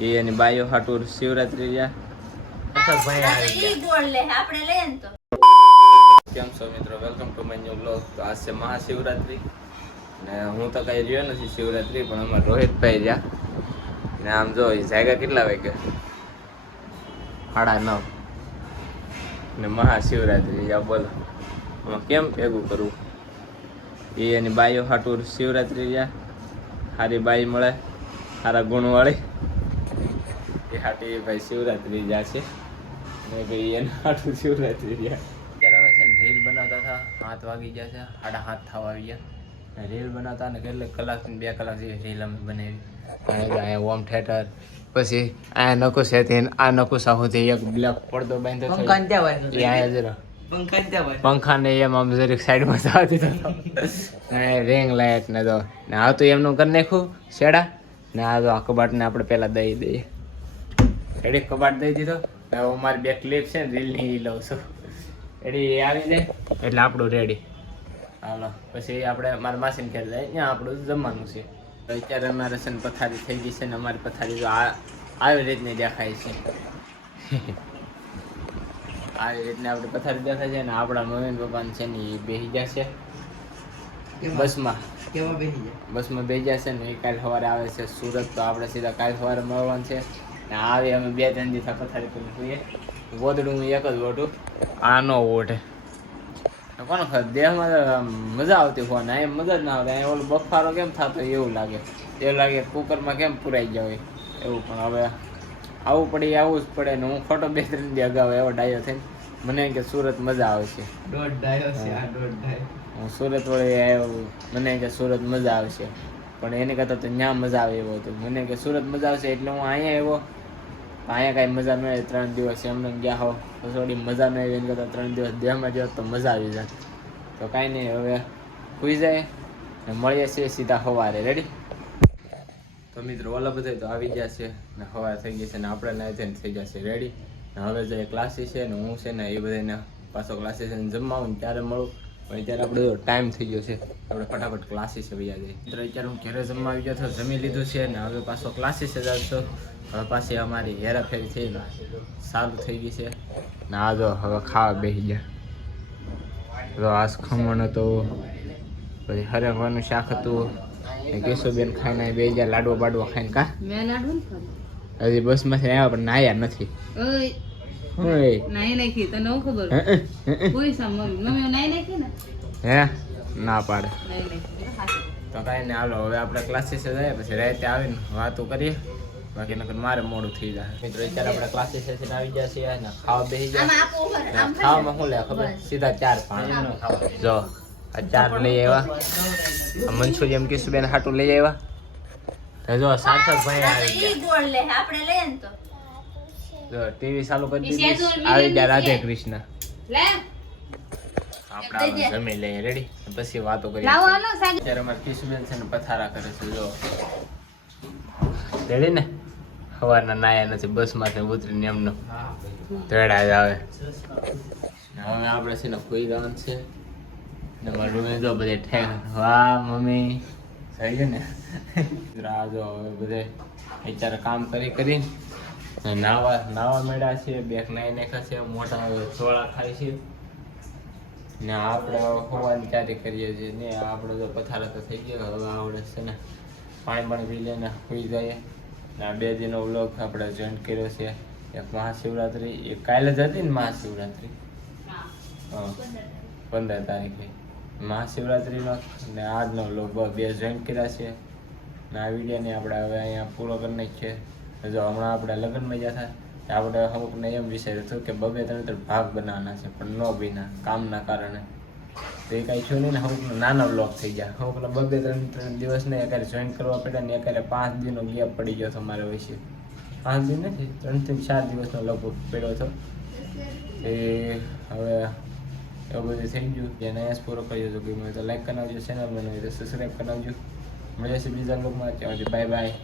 એ એની bio હાટુર Shivratri જા કેમ છો મિત્રો, welcome to my new blog. તો આજ છે મહાશિવરાત્રી ને હું તો કઈ રહ્યો નથી શિવરાત્રી, પણ અમારા રોહિતભાઈ રહ્યા ને આમ જો એ જાયગા કેટલા વાગે 9:30 ને મહાશિવરાત્રી યા બોલો આમાં કેમ ભેગું કરવું. એ એની બાયો હાટુર શિવરાત્રી જા સારી બાઈ મળે સારા ગુણવાળી એ હાટી ભાઈ શિવરાત્રી જા છે ને ભાઈ એના હાટું શિવરાત્રી રહ્યા. અત્યારે અમે છે ને રીલ બનાવતા હતા, 7 વાગી ગયા છે, 7:30 થવા આવી ગયા. રીલ બનાવતા ને કેટલીક કલાક 2 કલાક જેવી રીલ અમે બનાવી. અહીંયા હોમ થિયેટર પછી આ નકો છે આ નકો સાહુથી એક બ્લેક પડદો બાંધ્યો છે અહીંયા જરા પંખાને એમ આમ જરીક સાઈડમાં જવા દીધો ને રેંગ લાઈટ ને તો ને આ તો એમનું કરી નાખ્યું શેડા ને આ તો આ કબાટને આપણે પહેલાં દઈ દઈએ. રેડી કબાટ દઈ દીધો. હવે મારી 2 ક્લિપ છે ને રીલની એ લઉં છું. રેડી આવી જાય એટલે આપણું રેડી. હાલો પછી આપણે મારા માસીને ઘેર જાય ત્યાં આપણું જમવાનું છે. તો અત્યારે અમારે છે ને પથારી થઈ ગઈ છે ને અમારી પથારી જો આવી રીતની દેખાય છે. આવી રીતના આપણે પથારી દેખાય છે ને આપણા મમ્મી પપ્પાને છે ને એ બેસી જશે બસમાં બેસી જશે ને એ કાલ સવારે આવે છે સુરત. તો આપણે સીધા કાલ સવારે મળવાનું છે ને આવી અમે 2-3 દિવસ પથારી કરી જોઈએ. ગોદડું હું એક જ ઓઢું, આ નો ઓઢે કોણ ખબર દેહમાં મજા આવતી હોય ને અહીંયા મજા જ ના આવતી. અહીંયા ઓલો બફારો કેમ થતો એવું લાગે કુકરમાં કેમ પુરાઈ જાય એવું. પણ હવે આવું પડે આવું જ પડે ને હું ખોટો 2-3 દી અગાઉ એવો ડાયો થઈને મને કે સુરત મજા આવે છે. હું સુરત વળી આવ્યો, મને કે સુરત મજા આવશે, પણ એને કરતાં તો ત્યાં મજા આવે એવો હતો. મને કે સુરત મજા આવશે એટલે હું અહીંયા આવ્યો. અહીંયા કાંઈ મજા ન આવે. 3 દિવસ એમને ગયા હો તો થોડી મજા ન આવી. એને કરતાં 3 દિવસ દેહમાં જતો તો મજા આવી જાય. તો કાંઈ નહીં, હવે સુઈ જાય ને મળીએ છીએ સીધા સવારે. રેડી? તો મિત્રો ઓલા બધા તો આવી ગયા છે ને સવાર થઈ ગઈ છે ને આપણે ના થઈને થઈ જશે રેડી. ને હવે જે ક્લાસીસ છે ને હું છે ને એ બધાને પાછો ક્લાસીસ જમવા આવું ત્યારે મળું. પણ અત્યારે આપણે ટાઈમ થઈ ગયો છે, આપણે ફટાફટ ક્લાસીસે વયા જઈએ. મિત્રો અત્યારે હું ઘરે જમવા આવી ગયો તો જમી લીધું છે ને હવે પાછો ક્લાસીસે જાવશો. હવે પાછી અમારી હેરાફેરી થઈને સારું થઈ ગઈ છે ને આ જો હવે ખાવા બેસી ગયા. તો આજ ખમણ હતો, પછી હરેકવાનું શાક હતું ને કેશુબેન ખાઈને બે ગયા લાડવા બાડવા ખાઈને. કા હજી બસમાંથી આવ્યા પણ નાયા નથી. હે ના પાડે તો કાંઈ નહીં. હાલો હવે આપણે ક્લાસીસે જઈએ, પછી રાતે આવીને વાતો કરીએ. બાકી નકર મારે મોડું થઈ જાય. મિત્રો અત્યારે આપણે ક્લાસીસે આવી ગયા છીએ ને ખાવા બેસી ગયા. ખાવામાં શું લે ખબર, સીધા 4-5 જો આ 4 લઈ આવ્યા. મંચુરિયમ કેશુબેન હાટું લઈ આવ્યા. જો સાર્થકભાઈ આવી ગયા. જો ટીવી ચાલુ કરી દીધી, આવી ગયા રાધે કૃષ્ણ. આપણે જમી લઈએ રેડી, પછી વાતો કરીએ. અત્યારે અમારે કેશુબેન છે ને પથારા કરે છે. જો રેડી ને સવારના નાયા નથી, બસમાંથી ઉતરીને એમનો ધડા જ આવે. હવે આપણે છે ને કોઈ જવાનું છે ને મારા રૂમે જો બધે ઠેક. વાહ મમ્મી થઈ ગયું ને. જો હવે બધે અત્યારે કામ કરીને નાવા મેળા છે. બેક નાઈ નાખ્યા છે, મોટા ચોળા ખાય છે ને આપણે હોવાની તૈયારી કરીએ છીએ ને. આપણે જો પથારા તો થઈ ગયો, હવે આવડે છે ને પાણી પી લઈને સુઈ જઈએ. ને આ 2 દિનનો વ્લોગ આપણે જોઈન્ટ કર્યો છે. એક મહાશિવરાત્રી, એક કાલે જ હતી ને મહાશિવરાત્રી, 15 તારીખે મહાશિવરાત્રીનો ને આજનો વ્લોગ 2 જોઈન્ટ કર્યા છે. ને આ વિડીયોને આપણે હવે અહીંયા પૂરો કરી નાખીએ. જો હમણાં આપણે લગ્નમાં ગયા હતા, આપણે અમુકને એમ વિચાર્યું હતું કે 2-3 ભાગ બનાવવાના છે, પણ ન બન્યા કામના કારણે. તો એ કાંઈ થયું નહીં ને અમુકનો નાનો વ્લોગ થઈ ગયા. અમુકને 2-3 દિવસને એકારે જોઈન કરવા પડ્યા ને એકારે 5 દિનનો ગેપ પડી ગયો હતો મારા વિશે. 5 દિન નથી, 3-4 દિવસનો લગભગ પડ્યો હતો. એ હવે એવું બધું થઈ ગયું. જેને અહીંયા પૂરો કર્યો હતો. ગમ્યો તો લાઈક કરાવજો, ચેનલ બનાવી તો સબસ્ક્રાઈબ કરાવજો. મળીએ છીએ બીજા બ્લોગમાં. ત્યાં સુધી બાય બાય.